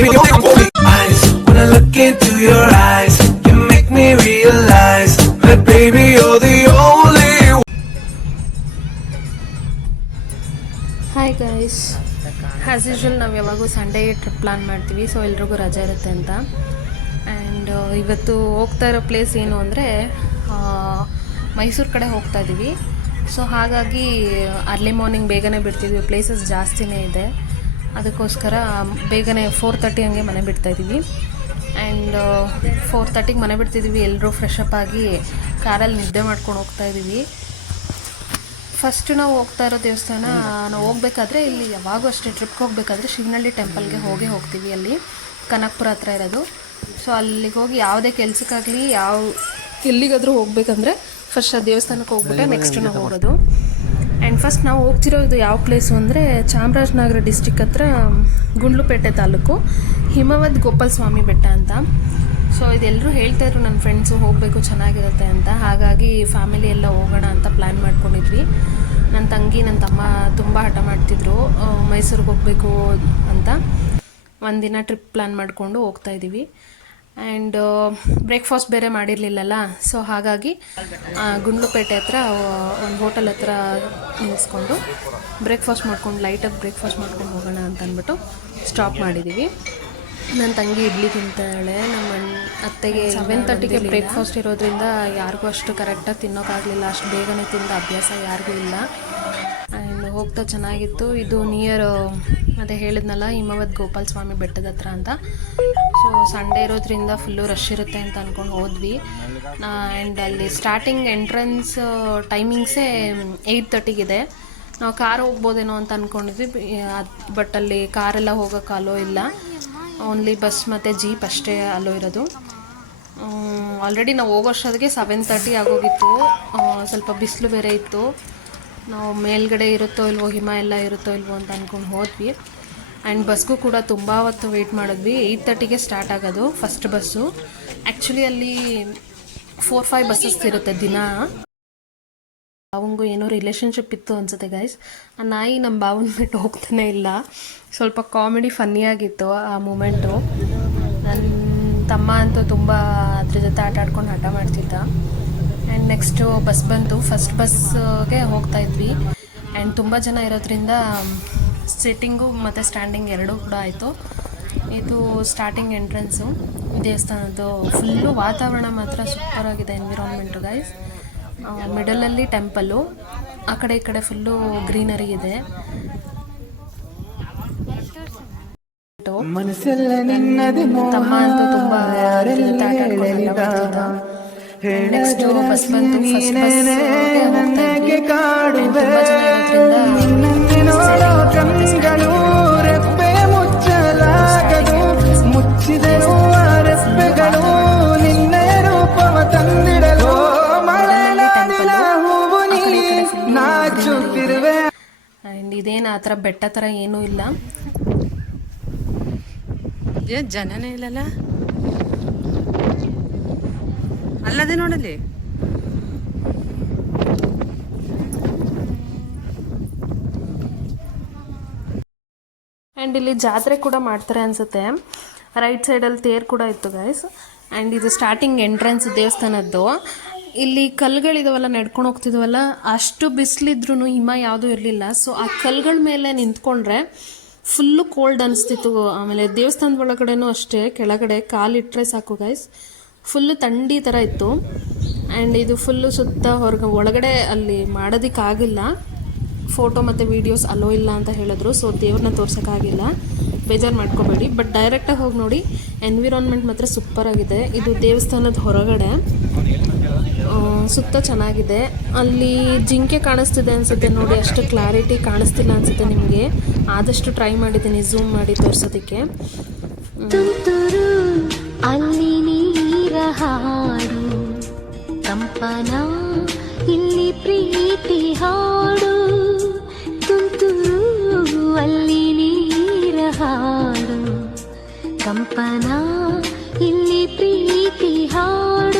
eyes, when I look into your eyes, you make me realize that baby you're the only one. Hi guys, as usual ನಾವು ಯಾವಾಗೂ Sunday trip plan ಮಾಡ್ತೀವಿ. So ಎಲ್ರಿಗೂ ರಜೆ ಇರುತ್ತೆ ಅಂತ. And ಇವತ್ತು ಹೋಗ್ತಾ ಇರೋ ಪ್ಲೇಸ್ ಏನು ಅಂದರೆ ಮೈಸೂರು ಕಡೆ ಹೋಗ್ತಾ ಇದ್ದೀವಿ. ಸೊ ಹಾಗಾಗಿ ಅರ್ಲಿ ಮಾರ್ನಿಂಗ್ ಬೇಗನೆ ಬಿಡ್ತಿದ್ವಿ, ಪ್ಲೇಸಸ್ ಜಾಸ್ತಿನೇ ಇದೆ. ಅದಕ್ಕೋಸ್ಕರ ಬೇಗನೆ 4:30 ಹಂಗೆ ಮನೆ ಬಿಡ್ತಾಯಿದ್ದೀವಿ. ಆ್ಯಂಡ್ 4:30ಗೆ ಮನೆ ಬಿಡ್ತಿದ್ದೀವಿ. ಎಲ್ಲರೂ ಫ್ರೆಶ್ ಅಪ್ ಆಗಿ ಕಾರಲ್ಲಿ ನಿದ್ದೆ ಮಾಡ್ಕೊಂಡು ಹೋಗ್ತಾಯಿದ್ದೀವಿ. ಫಸ್ಟು ನಾವು ಹೋಗ್ತಾ ಇರೋ ದೇವಸ್ಥಾನ, ನಾವು ಹೋಗ್ಬೇಕಾದ್ರೆ ಇಲ್ಲಿ ಯಾವಾಗೂ ಅಷ್ಟೇ ಟ್ರಿಪ್ಗೆ ಹೋಗಬೇಕಾದ್ರೆ ಶಿವನಹಳ್ಳಿ ಟೆಂಪಲ್ಗೆ ಹೋಗ್ತೀವಿ. ಅಲ್ಲಿ ಕನಕಪುರ ಹತ್ರ ಇರೋದು. ಸೊ ಅಲ್ಲಿಗೆ ಹೋಗಿ ಯಾವುದೇ ಕೆಲಸಕ್ಕಾಗಲಿ ಎಲ್ಲಿಗಾದರೂ ಹೋಗ್ಬೇಕಂದ್ರೆ ಫಸ್ಟ್ ಆ ದೇವಸ್ಥಾನಕ್ಕೆ ಹೋಗ್ಬಿಟ್ಟೆ ನೆಕ್ಸ್ಟ್ ನಾವು ಹೋಗೋದು. ಆ್ಯಂಡ್ ಫಸ್ಟ್ ನಾವು ಹೋಗ್ತಿರೋದು ಯಾವ ಪ್ಲೇಸು ಅಂದರೆ ಚಾಮರಾಜನಗರ ಡಿಸ್ಟಿಕ್ ಹತ್ರ ಗುಂಡ್ಲುಪೇಟೆ ತಾಲೂಕು ಹಿಮವದ್ ಗೋಪಾಲ ಸ್ವಾಮಿ ಬೆಟ್ಟ ಅಂತ. ಸೊ ಇದೆಲ್ಲರೂ ಹೇಳ್ತಾಯಿದ್ರು ನನ್ನ ಫ್ರೆಂಡ್ಸು, ಹೋಗಬೇಕು ಚೆನ್ನಾಗಿರುತ್ತೆ ಅಂತ. ಹಾಗಾಗಿ ಫ್ಯಾಮಿಲಿ ಎಲ್ಲ ಹೋಗೋಣ ಅಂತ ಪ್ಲ್ಯಾನ್ ಮಾಡ್ಕೊಂಡಿದ್ವಿ. ನನ್ನ ತಂಗಿ ನನ್ನ ತಮ್ಮ ತುಂಬ ಹಠ ಮಾಡ್ತಿದ್ರು ಮೈಸೂರಿಗೆ ಹೋಗಬೇಕು ಅಂತ. ಒಂದಿನ ಟ್ರಿಪ್ ಪ್ಲ್ಯಾನ್ ಮಾಡಿಕೊಂಡು ಹೋಗ್ತಾಯಿದ್ದೀವಿ. ಆ್ಯಂಡ್ ಬ್ರೇಕ್ಫಾಸ್ಟ್ ಬೇರೆ ಮಾಡಿರಲಿಲ್ಲಲ್ಲ. ಸೊ ಹಾಗಾಗಿ ಗುಂಡ್ಲುಪೇಟೆ ಹತ್ರ ಒಂದು ಹೋಟೆಲ್ ಹತ್ರ ನಿಲ್ಲಿಸ್ಕೊಂಡು ಬ್ರೇಕ್ಫಾಸ್ಟ್ ಮಾಡ್ಕೊಂಡು ಲೈಟಾಗಿ ಬ್ರೇಕ್ಫಾಸ್ಟ್ ಮಾಡ್ಕೊಂಡು ಹೋಗೋಣ ಅಂತ ಅಂದ್ಬಿಟ್ಟು ಸ್ಟಾಪ್ ಮಾಡಿದ್ದೀವಿ. ನನ್ನ ತಂಗಿ ಇಡ್ಲಿ ತಿಂತಾಳೆ. ನಮ್ಮ ಅತ್ತೆಗೆ 7:30ಗೆ ಬ್ರೇಕ್ಫಾಸ್ಟ್ ಇರೋದ್ರಿಂದ ಯಾರಿಗೂ ಅಷ್ಟು ಕರೆಕ್ಟಾಗಿ ತಿನ್ನೋಕ್ಕಾಗಲಿಲ್ಲ. ಅಷ್ಟು ಬೇಗನೆ ತಿಂದ ಅಭ್ಯಾಸ ಯಾರಿಗೂ ಇಲ್ಲ. ಆ್ಯಂಡ್ ಹೋಗ್ತಾ ಚೆನ್ನಾಗಿತ್ತು. ಇದು ನಿಯರ್ ಅದೇ ಹೇಳಿದ್ನಲ್ಲ ಹಿಮವದ್ ಗೋಪಾಲ ಸ್ವಾಮಿ ಬೆಟ್ಟದ ಹತ್ರ ಅಂತ. ಸೊ ಸಂಡೇ ಇರೋದ್ರಿಂದ ಫುಲ್ಲು ರಶ್ ಇರುತ್ತೆ ಅಂತ ಅಂದ್ಕೊಂಡು ಹೋದ್ವಿ. ಆ್ಯಂಡ್ ಅಲ್ಲಿ ಸ್ಟಾರ್ಟಿಂಗ್ ಎಂಟ್ರೆನ್ಸ್ ಟೈಮಿಂಗ್ಸೇ 8:30ಗಿದೆ. ನಾವು ಕಾರ್ ಹೋಗ್ಬೋದೇನೋ ಅಂತ ಅಂದ್ಕೊಂಡಿದ್ವಿ. ಬಟ್ ಅಲ್ಲಿ ಕಾರೆಲ್ಲ ಹೋಗೋಕ್ಕೆ ಅಲೋ ಇಲ್ಲ. ಓನ್ಲಿ ಬಸ್ ಮತ್ತು ಜೀಪ್ ಅಷ್ಟೇ ಅಲ್ಲೋ ಇರೋದು. ಆಲ್ರೆಡಿ ನಾವು ಹೋಗೋಷ್ಟೊತ್ತಿಗೆ 7:30 ಆಗೋಗಿತ್ತು. ಸ್ವಲ್ಪ ಬಿಸಿಲು ಬೇರೆ ಇತ್ತು. ನಾವು ಮೇಲ್ಗಡೆ ಇರುತ್ತೋ ಇಲ್ವೋ, ಹಿಮ ಎಲ್ಲ ಇರುತ್ತೋ ಇಲ್ವೋ ಅಂತ ಅಂದ್ಕೊಂಡು ಹೋದ್ವಿ. ಆ್ಯಂಡ್ ಬಸ್ಗೂ ಕೂಡ ತುಂಬ ಹೊತ್ತು ವೆಯ್ಟ್ ಮಾಡಿದ್ವಿ. 8:30ಗೆ ಸ್ಟಾರ್ಟ್ ಆಗೋದು ಫಸ್ಟ್ ಬಸ್ಸು. ಆ್ಯಕ್ಚುಲಿ ಅಲ್ಲಿ 4-5 ಬಸ್ಸಸ್ ಇರುತ್ತೆ ದಿನ. ಬಾವಂಗೂ ಏನೋ ರಿಲೇಷನ್ಶಿಪ್ ಇತ್ತು ಅನ್ಸುತ್ತೆ ಗೈಸ್. ಆ ನಾಯಿ ನಮ್ಮ ಬಾವನ ಬಿಟ್ಟು ಹೋಗ್ತಾನೆ ಇಲ್ಲ. ಸ್ವಲ್ಪ ಕಾಮಿಡಿ ಫನ್ನಿಯಾಗಿತ್ತು ಆ ಮೂಮೆಂಟು. ನನ್ನ ತಮ್ಮ ಅಂತೂ ತುಂಬ ಅದ್ರ ಜೊತೆ ಆಟ ಆಡ್ಕೊಂಡು ಹಠ ಮಾಡ್ತಿದ್ದ. ಆ್ಯಂಡ್ ನೆಕ್ಸ್ಟು ಬಸ್ ಬಂತು. ಫಸ್ಟ್ ಬಸ್ಗೆ ಹೋಗ್ತಾಯಿದ್ವಿ. ಆ್ಯಂಡ್ ತುಂಬ ಜನ ಇರೋದ್ರಿಂದ ಸಿಟ್ಟಿಂಗು ಮತ್ತು ಸ್ಟ್ಯಾಂಡಿಂಗ್ ಎರಡೂ ಕೂಡ ಆಯಿತು. ಇದು ಸ್ಟಾರ್ಟಿಂಗ್ ಎಂಟ್ರೆನ್ಸು ದೇವಸ್ಥಾನದ್ದು. ಫುಲ್ಲು ವಾತಾವರಣ ಮಾತ್ರ ಸೂಪರಾಗಿದೆ, ಎನ್ವಿರಾನ್ಮೆಂಟು ಗೈಸ್. ಮಿಡಲಲ್ಲಿ ಟೆಂಪಲ್ಲು, ಆ ಕಡೆ ಈ ಕಡೆ ಫುಲ್ಲು ಗ್ರೀನರಿ ಇದೆ. ತಮ್ಮ ಅಂತೂ ತುಂಬ ನೆಕ್ಸ್ಟ್ ಬಸ್ ಬಂತು. ಫಸ್ಟ್ ಆ್ಯಂಡ್ ಇದೇನು ಆ ಥರ ಬೆಟ್ಟ ಥರ ಏನೂ ಇಲ್ಲ, ಜನನೇ ಇಲ್ಲಲ್ಲ. ಅಲ್ಲದೆ ನೋಡಲಿ. ಆ್ಯಂಡ್ ಇಲ್ಲಿ ಜಾತ್ರೆ ಕೂಡ ಮಾಡ್ತಾರೆ ಅನಿಸುತ್ತೆ. ರೈಟ್ ಸೈಡಲ್ಲಿ ತೇರು ಕೂಡ ಇತ್ತು ಗೈಸ್. ಆ್ಯಂಡ್ ಇದು ಸ್ಟಾರ್ಟಿಂಗ್ ಎಂಟ್ರೆನ್ಸ್ ದೇವಸ್ಥಾನದ್ದು. ಇಲ್ಲಿ ಕಲ್ಲುಗಳಿದಾವಲ್ಲ, ನಡ್ಕೊಂಡು ಹೋಗ್ತಿದ್ವಲ್ಲ, ಅಷ್ಟು ಬಿಸಿಲಿದ್ರೂ ಹಿಮ ಯಾವುದೂ ಇರಲಿಲ್ಲ. ಸೊ ಆ ಕಲ್ಲುಗಳ ಮೇಲೆ ನಿಂತ್ಕೊಂಡ್ರೆ ಫುಲ್ಲು ಕೋಲ್ಡ್ ಅನಿಸ್ತಿತ್ತು. ಆಮೇಲೆ ದೇವಸ್ಥಾನದ ಒಳಗಡೆನೂ ಅಷ್ಟೇ, ಕೆಳಗಡೆ ಕಾಲಿಟ್ಟರೆ ಸಾಕು ಗೈಸ್, ಫುಲ್ಲು ಥಂಡಿ ಥರ ಇತ್ತು. ಆ್ಯಂಡ್ ಇದು ಫುಲ್ಲು ಸುತ್ತ ಒಳಗಡೆ ಅಲ್ಲಿ ಮಾಡೋದಕ್ಕಾಗಿಲ್ಲ. ಫೋಟೋ ಮತ್ತು ವೀಡಿಯೋಸ್ ಅಲೋ ಇಲ್ಲ ಅಂತ ಹೇಳಿದ್ರು. ಸೊ ದೇವ್ರನ್ನ ತೋರ್ಸೋಕ್ಕಾಗಿಲ್ಲ, ಬೇಜಾರು ಮಾಡ್ಕೋಬೇಡಿ. ಬಟ್ ಡೈರೆಕ್ಟಾಗಿ ಹೋಗಿ ನೋಡಿ, ಎನ್ವಿರಾನ್ಮೆಂಟ್ ಮಾತ್ರ ಸೂಪರಾಗಿದೆ. ಇದು ದೇವಸ್ಥಾನದ ಹೊರಗಡೆ ಸುತ್ತ ಚೆನ್ನಾಗಿದೆ. ಅಲ್ಲಿ ಜಿಂಕೆ ಕಾಣಿಸ್ತಿದೆ ಅನಿಸುತ್ತೆ ನೋಡಿ, ಅಷ್ಟು ಕ್ಲಾರಿಟಿ ಕಾಣಿಸ್ತಿಲ್ಲ ಅನಿಸುತ್ತೆ ನಿಮಗೆ. ಆದಷ್ಟು ಟ್ರೈ ಮಾಡಿದ್ದೀನಿ ಝೂಮ್ ಮಾಡಿ ತೋರಿಸೋದಕ್ಕೆ. ತುಂತುರು ಅಲ್ಲಿ ನೀರ ಹಾಡು, ಕಂಪನ ಇಲ್ಲಿ ಪ್ರೀತಿ ಹಾಡು. ತುಂತುರು ಅಲ್ಲಿ ನೀರ ಹಾಡು, ಕಂಪನ ಇಲ್ಲಿ ಪ್ರೀತಿ ಹಾಡು.